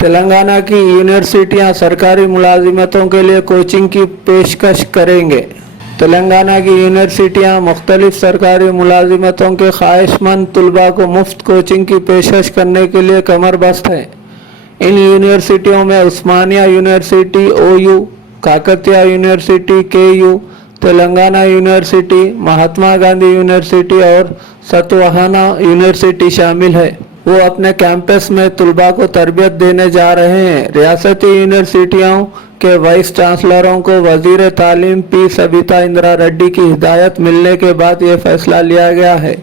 तेलंगाना की यूनिवर्सिटियां सरकारी मुलाजिमतों के लिए कोचिंग की पेशकश करेंगे। तेलंगाना की यूनिवर्सिटियां मुख्तलिफ सरकारी मुलाजिमतों के ख्वाहिशमंद तलबा को मुफ्त कोचिंग की पेशकश करने के लिए कमरबस्त हैं। इन यूनिवर्सिटियों में Osmania university OU, Kakatiya university KU, Telangana university, Mahatma Gandhi university और सतवाहाना यूनिवर्सिटी शामिल है। वो अपने कैंपस में तलबा को तरबियत देने जा रहे हैं। रियासती यूनिवर्सिटियों के वाइस चांसलरों को वजीर तालीम P सबिता इंदिरा रेड्डी की हिदायत मिलने के बाद ये फैसला लिया गया है।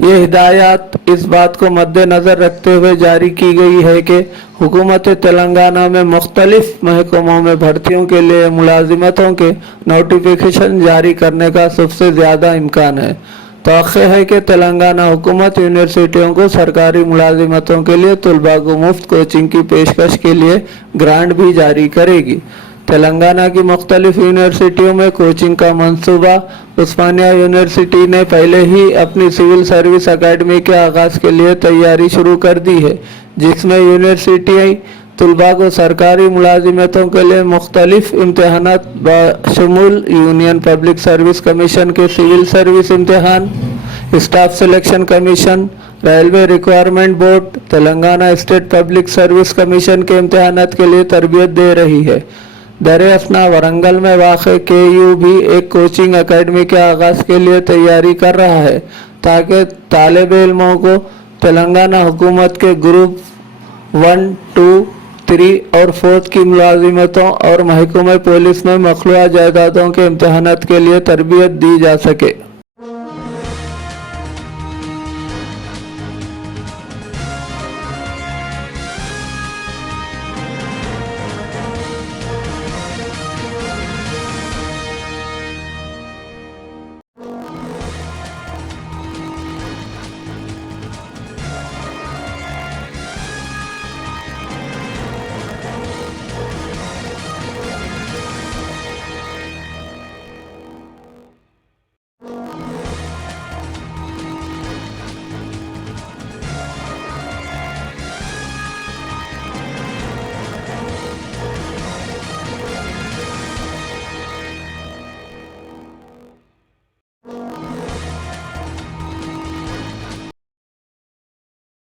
ये हिदायत इस बात को मद्देनज़र रखते हुए जारी की गई है कि हुकूमत तेलंगाना में मुख्तलिफ महकमों में भर्तियों के लिए मुलाजिमतों के नोटिफिकेशन जारी करने का सबसे ज़्यादा इम्कान है। तवक्को है कि तेलंगाना हुकूमत यूनिवर्सिटियों को सरकारी मुलाजिमतों के लिए तलबा को मुफ्त कोचिंग की पेशकश के लिए ग्रांट भी जारी करेगी। तेलंगाना की मुख्तलिफ यूनिवर्सिटियों में कोचिंग का मंसूबा उस्मानिया यूनिवर्सिटी ने पहले ही अपनी सिविल सर्विस अकेडमी के आगाज़ के लिए तैयारी शुरू कर दी है, जिसमें यूनिवर्सिटी तलबा को सरकारी मुलाजिमतों के लिए मुख्तलिफ इम्तहानात बशमूल यूनियन पब्लिक सर्विस कमीशन के सिविल सर्विस इम्तहान, staff selection commission, railway requirement board, Telangana state public service commission के इम्तहानात के लिए तरबियत दे रही है। दरअसल वरंगल में वाक़े KU भी एक कोचिंग अकेडमी के आगाज़ के लिए तैयारी कर रहा है, ताकि तालिब इल्मों को तेलंगाना हुकूमत के ग्रुप 1, 2, 3 और 4 की मुलाजिमतों और महकमे पुलिस में मखलूआ जायदादों के इम्तहानात के लिए तरबियत दी जा सके।